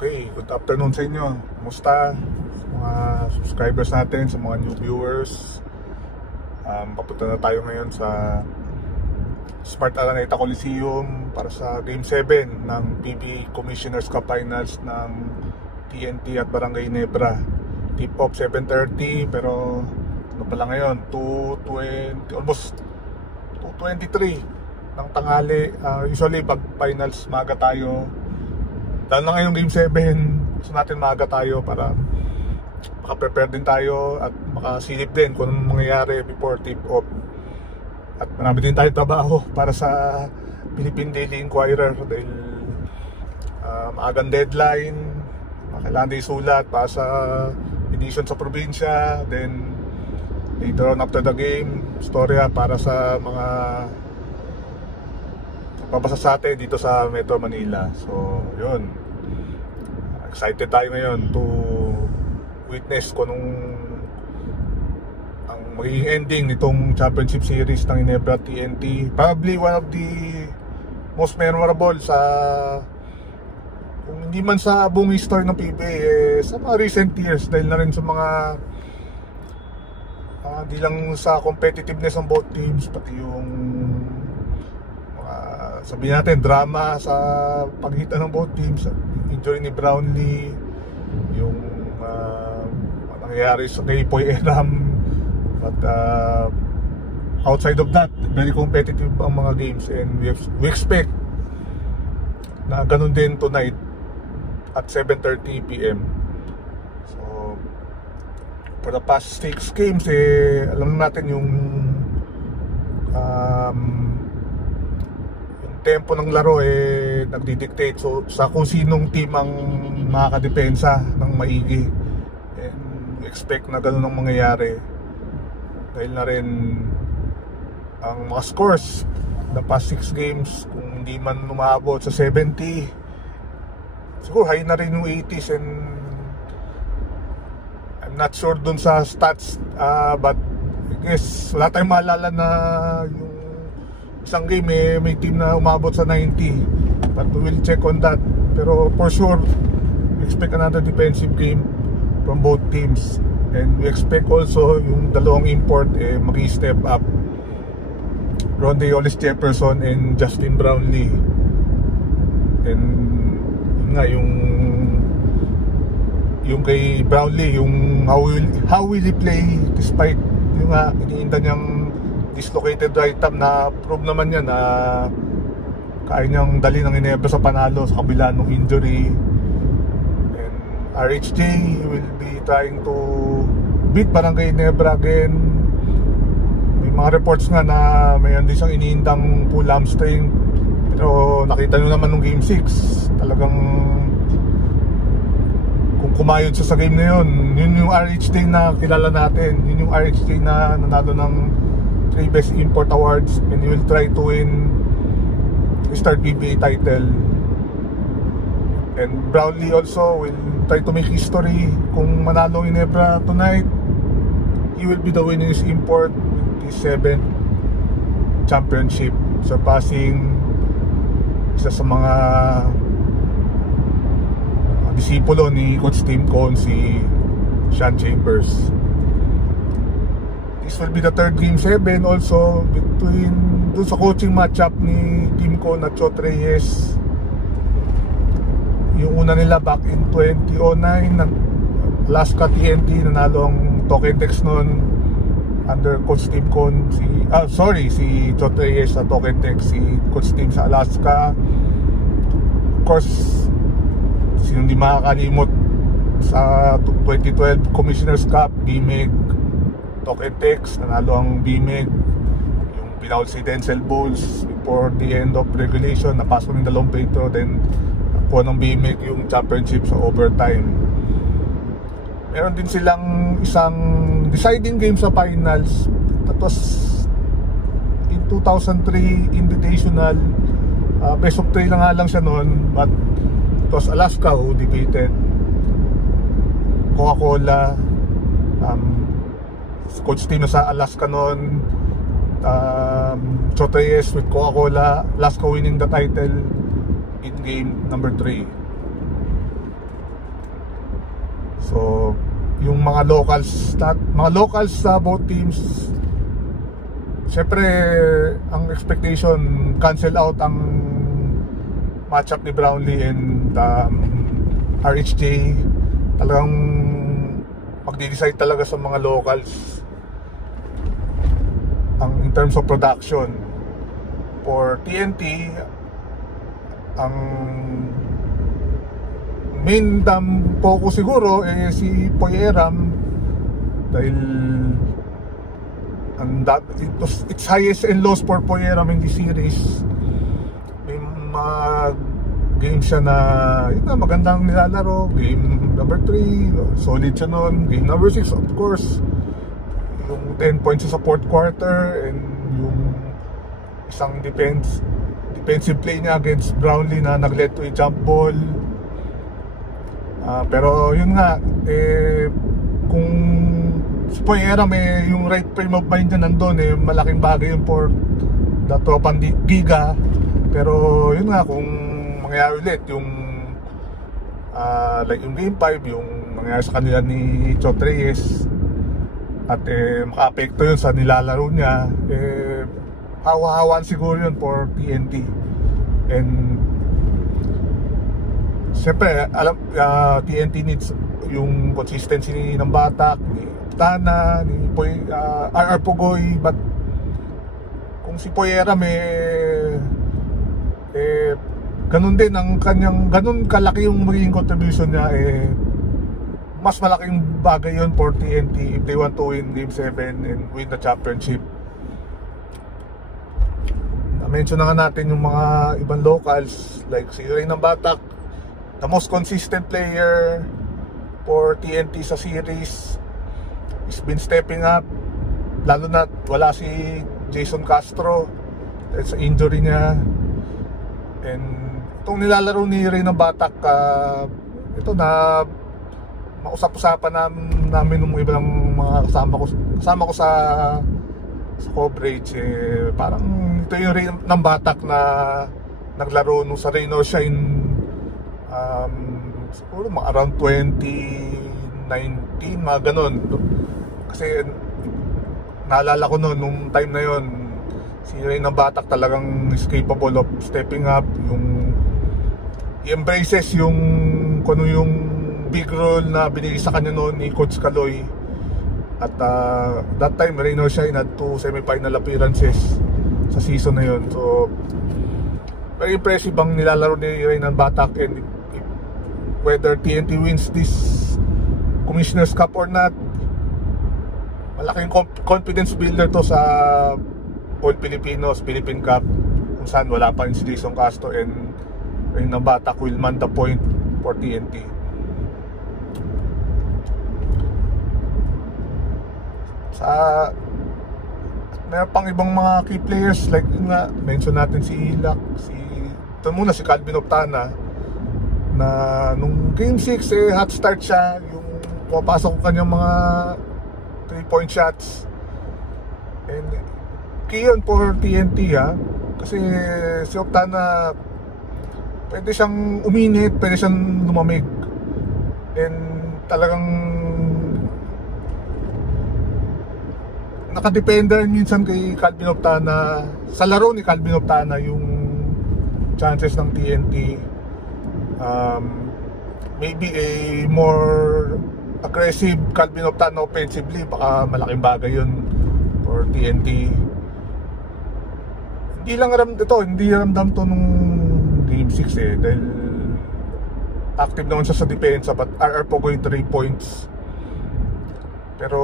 Okay, good afternoon sa inyo. Kumusta? Mga subscribers natin, sa mga new viewers. Papunta na tayo ngayon sa Smart Araneta Coliseum para sa Game 7 ng PB Commissioner's Cup Finals ng TNT at Barangay Nebra. Tip-off 7:30 pero ano pala ngayon? 2:20, almost 2:23 ng tanghali. Usually pag finals maaga tayo. Dahil na ngayong Game 7, gusto natin maaga tayo para makaprepare din tayo at makasilip din kung anong mangyayari before tip-off. At marami din tayo trabaho para sa Philippine Daily Inquirer dahil maagang deadline, kailangan din isulat para sa edition sa probinsya. Then later on after the game, storya para sa mga papasa sa atin dito sa Metro Manila. So yun, excited tayo ngayon to witness kung anong ang magiging ending nitong championship series ng Ginebra TNT. Probably one of the most memorable sa, kung hindi man sa buong history ng PBA, sa mga recent years, dahil na rin sa mga di lang sa competitiveness ng both teams, pati yung sabihin natin drama sa pagitan ng both teams, injury ni Brownlee, yung nangyayari sa kay Poy Eram. But outside of that, very competitive ang mga games, and we expect na ganun din tonight at 7:30 PM. So for the past 6 games, alam natin yung tempo ng laro nagdi-dictate so sa kung sinong team ang makakadepensa ng maigi, and we expect na ganun ang mangyayari dahil na rin ang mga scores the past 6 games, kung hindi man umaabot sa 70, siguro high na rin yung 80s, and I'm not sure dun sa stats, but I guess wala tayong maalala na yung isang game may team na umabot sa 90, but we will check on that. Pero for sure, we expect another defensive game from both teams, and we expect also yung dalawang import mag-step up, Ronde Hollis Jefferson and Justin Brownlee. And yun nga, yung kay Brownlee, yung how will he play despite yung nga iniinda niyang dislocated right thumb, na prove naman yan na kaya niyang dali ng Ginebra sa panalo sa kabila ng injury. And RHJ will be trying to beat Barangay Nebra again. May mga reports nga na mayroon din siyang iniindang pull hamstring, pero nakita nyo naman nung Game 6, talagang kung kumayod siya sa game na yun, yun yung RHJ na kilala natin, yun yung RHJ na nanalo ng 3 Best Import Awards, and he will try to win Star PBA title. And Brownlee also will try to make history. Kung manalo Ginebra tonight, he will be the winningest import with the 7th championship, surpassing isa sa mga disipulo ni Coach Tim Cone, si Sean Chambers. This will be the third Game 7 also between dun sa coaching matchup ni Tim Cone at Chot Reyes. Yung una nila back in 2009 ng Alaska TNT, nanalo ang Tokentex noon under Coach Tim Cone, si Chot Reyes sa Tokentex, si Coach Tim sa Alaska. Of course, sino di makakalimot sa 2012 Commissioner's Cup, BMEG, Tokentex, nanalo ang BMEG, yung pinawal si Denzel Bulls before the end of regulation, napasok ng dalawang peito, then nakuha ng BMEG yung championship sa overtime. Meron din silang isang deciding game sa finals, that was in 2003 Invitational. Best of 3 lang nga lang siya noon, but it was Alaska who defeated Coca-Cola. Coach team na sa Alaska noon, Chot Reyes with Coca-Cola, Alaska winning the title in game number 3. So yung mga locals sa both teams, syempre ang expectation, cancel out ang matchup ni Brownlee and RHJ. Talagang magde-decide talaga sa mga locals in terms of production. For TNT, ang main focus siguro si Poyeram, dahil it's highest and lows for Poyeram in the series. May mga game siya na magandang nilalaro. Game number 3 solid siya nun. Game number 6 of course, yung 10 points sa fourth quarter, and yung isang defensive play niya against Brownlee na nag-led to a jump ball. Pero yun nga, kung si Poyeram yung right frame of mind niya nandun, malaking bagay yun for the tropang giga. Pero yun nga, kung mangyayari ulit yung like yung game 5, yung nangyayari sa kanila ni Chot Reyes, at maka-apekto yun sa nilalaro niya, hawa-hawan siguro yun for TNT. And siyempre, TNT needs yung consistency ng Batak, ni Tana, ni RR Pugoy. But kung si Poyeram ganun din ang kanyang, ganun kalaki yung magiging contribution niya, mas malaking bagay yun for TNT if they want to win Game 7 and win the championship. Na-mention na nga natin yung mga ibang locals like si Ray ng Batak, the most consistent player for TNT sa series. He's been stepping up, lalo na wala si Jason Castro dahil sa injury niya. And itong nilalaro ni Ray ng Batak, ito na mausap-usapan namin ng ibang mga kasama ko sa coverage. Parang ito yung Ray ng Batak na naglaro nung sa Rain or Shine, siguro around 2019, mga ganun. Kasi naalala ko nung time na yon, si Ray ng Batak talagang is capable of stepping up, yung i-embraces yung kung yung big role na binigay sa kanya noon ni Coach Caloy. At that time Rain or Shine had 2 semi-final appearances sa season na yun. So very impressive ang nilalaro ni Ray ng Batak, and whether TNT wins this Commissioner's Cup or not, malaking confidence builder to sa All Filipinos, Philippine Cup, kung saan wala pa rin si Jason Castro, and Ray ng Batak will man the point for TNT. Mayroon pang ibang mga key players like yun nga, mention natin si Ilak, si Calvin Optana, na nung game 6 hot start siya, yung pumapasok ko kanyang mga 3-point shots, and key yun for TNT kasi si Optana pwede siyang uminit, pwede siyang lumamig, and talagang nakadependa minsan kay Calvin Optana, sa laro ni Calvin Optana, yung chances ng TNT. Maybe a more aggressive Calvin Optana offensively, baka malaking bagay yun for TNT. Hindi ramdam to nung game 6 dahil active naman siya sa depensa, but RR Pugoy 3 points. Pero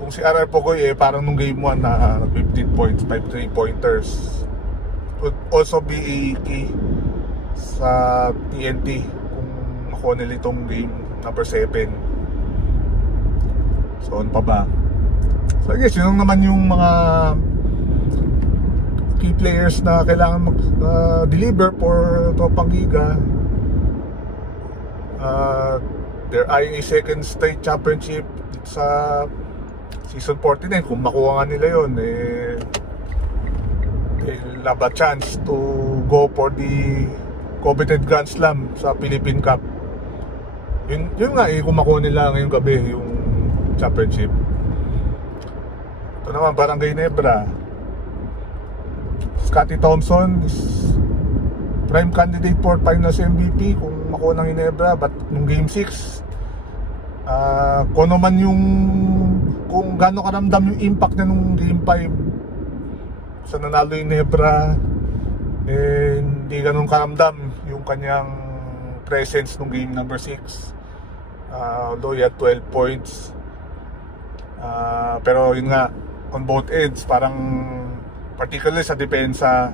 kung si RR Pugoy parang nung game 1 na 15 points, 5 3-pointers, would also be a key sa TNT kung makuha nila itong game number 7. So ano pa ba? So I guess yun naman yung mga key players na kailangan mag-deliver for Tropang Giga. They're eyeing a second straight championship sa season 49. Kung makuha nga nila yun, they'll have a chance to go for the coveted Grand Slam sa Philippine Cup. Yun nga kung makuha nila ngayong gabi yung championship. Ito naman, Barangay Nebra. Scotty Thompson is prime candidate for finals MVP kung makuha ng Ginebra. But nung game 6, kung naman kung gaano karamdam yung impact niya nung game 5 sa nanalo yung Ginebra, hindi ganun karamdam yung kanyang presence nung game number 6. Although he had 12 points, pero yun nga, on both ends, parang particularly sa depensa,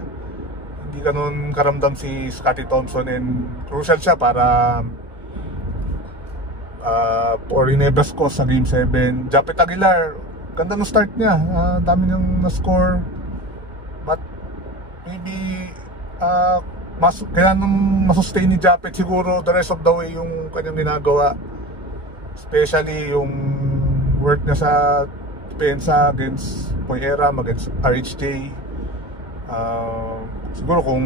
hindi ganun karamdam si Scotty Thompson, and crucial siya para for Ginebra's cause sa game 7. Japet Aguilar, ganda ng start niya, dami niyang na-score, but maybe kaya nung masustain ni Japet siguro the rest of the way yung kanyang ginagawa, especially yung work niya sa depensa against Poyera, against RHJ. Siguro kung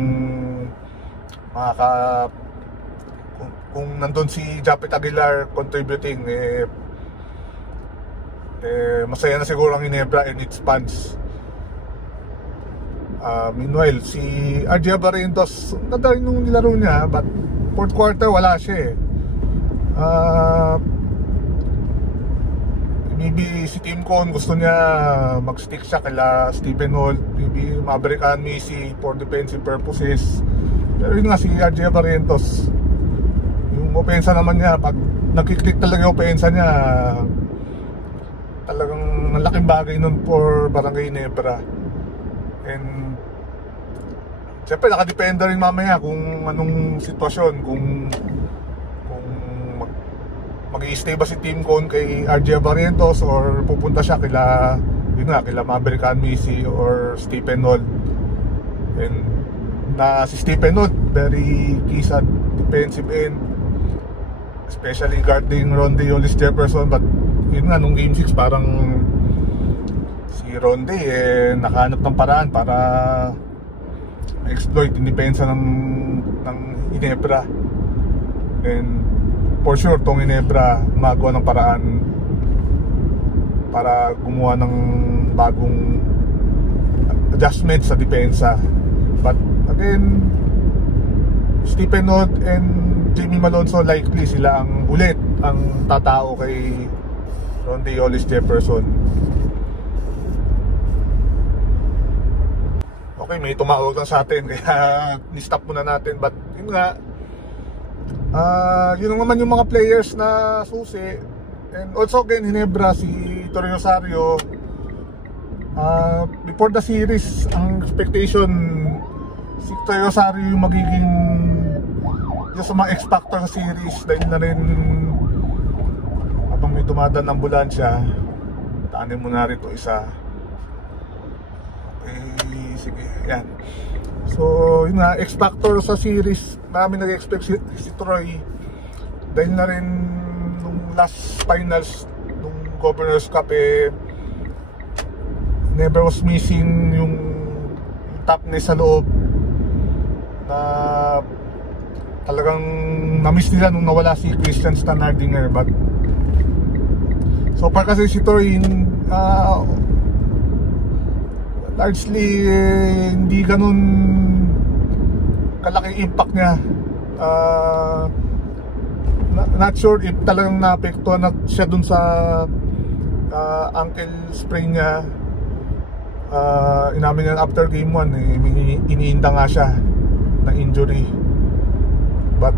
nandun si Japet Aguilar contributing, masaya na siguro ang Ginebra and its fans. Meanwhile, si RJ Barrientos, ganda rin yung nilaro niya, but fourth quarter wala siya maybe si Tim Cone gusto niya mag-stick siya kila Stephen Holt, maybe mabalikan Missy for defensive purposes. Pero yun nga, si RJ Barrientos, yung opensa naman niya, pag nagkiklik talaga yung opensa niya, talagang malaking bagay nun for Barangay Nebra. And siyempre nakadependa rin mamaya kung anong sitwasyon, kung mag-i-stay ba si Tim Cone kay RJ Barrientos or pupunta siya kila Maverick Missy or Stephen Holt. And si Stephen Holt, very key sa defensive end, especially guarding Ronde Yolis Jefferson. But yun nga, nung game 6 parang si Ronde nakahanap ng paraan para exploit yung depensa ng Ginebra. And for sure, tong Ginebra magawa ng paraan para gumawa ng bagong adjustment sa depensa. But again, Stephen Holt and Jimmy Malonzo, likely sila ang ulit ang tatao kay Ronde Yolis Jefferson. Okay, may tumawag lang sa atin kaya ni-stop muna natin. But yun nga, yun naman yung mga players na susi. And also again, Ginebra, si Torre Rosario, before the series, ang expectation si Torre Rosario yung magiging yung sa mga X-Factor sa series, dahil na rin habang may dumadaan ambulansya. Taanin mo na rin ito isa. Okay, sige, yan. So yun nga, X-Factor sa series, marami nag-expect si Troy, dahil na rin nung last finals nung Governor's Cup, never was missing yung toughness sa loob na talagang na-miss nila nung nawala si Christian Standardinger. But so far kasi si Troy largely hindi ganun kalaki impact niya. Not sure if talagang naapektuhan na siya dun sa ankle sprain niya. Inamin niya after game 1, iniinda nga siya na injury. But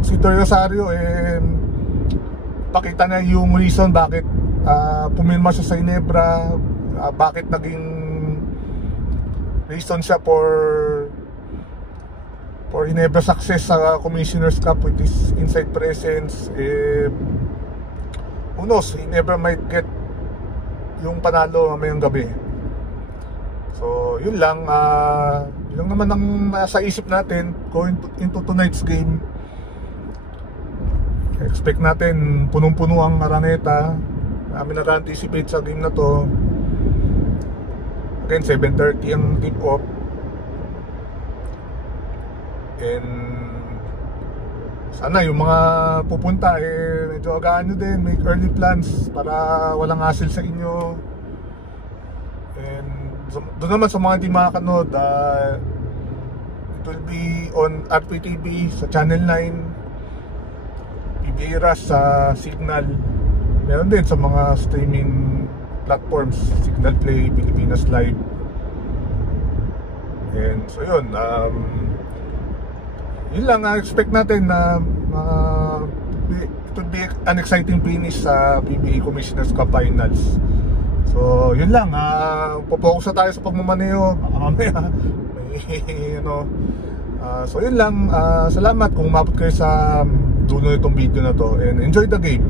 si Torre Rosario, pakita niya yung reason bakit pumirma siya sa Ginebra, bakit naging reason siya for Ginebra success sa Commissioner's Cup with his inside presence. Who knows, Ginebra might get yung panalo mamayang gabi. So yun lang, yun lang naman ang nasa isip natin going into tonight's game. Expect natin punong-puno ang Araneta. Namin naka-anticipate sa game na to. Again, 7:30 ang tip-off. And sana yung mga pupunta medyo agaan nyo din, make early plans para walang hassle sa inyo. And doon naman sa mga hindi makakanood, it will be on RPTV sa Channel 9, PBA Ras sa Signal, meron din sa mga streaming platforms, Signal Play, Pilipinas Live. And so yun, yun lang, expect natin na it would be an exciting finish sa PBA Commissioner's Cup Finals. So yun lang, popokus na tayo sa pagmamaneho, mamaya may so yun lang, salamat kung umabot kayo sa dulo nitong video na to, and enjoy the game.